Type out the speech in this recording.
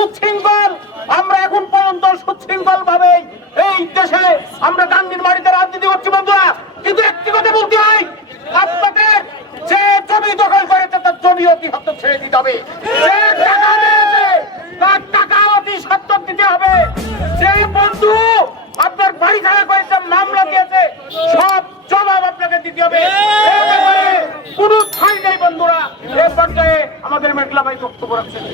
সুশৃঙ্খল। আমরা এখন পর্যন্ত সুশৃঙ্খল ভাবে এই দেশে আমরা গান্ধীর বাড়িতে রাজনীতি করছি, বন্ধুরা। কিন্তু একটি কথা বলতে হয় আপনাদের যে জমি দখল করেছে, তার জমি অতি ছেড়ে দিতে হবে। যে টাকা দিয়েছে, তার টাকা অতি দিতে হবে। যে বন্ধু আপনার বাড়ি ছাড়া করেছে, মামলা দিয়েছে, সব জবাব আপনাকে দিতে হবে। কোনো ঠাই নেই, বন্ধুরা। এ পর্যায়ে আমাদের মেঘলা ভাই বক্তব্য রাখছেন।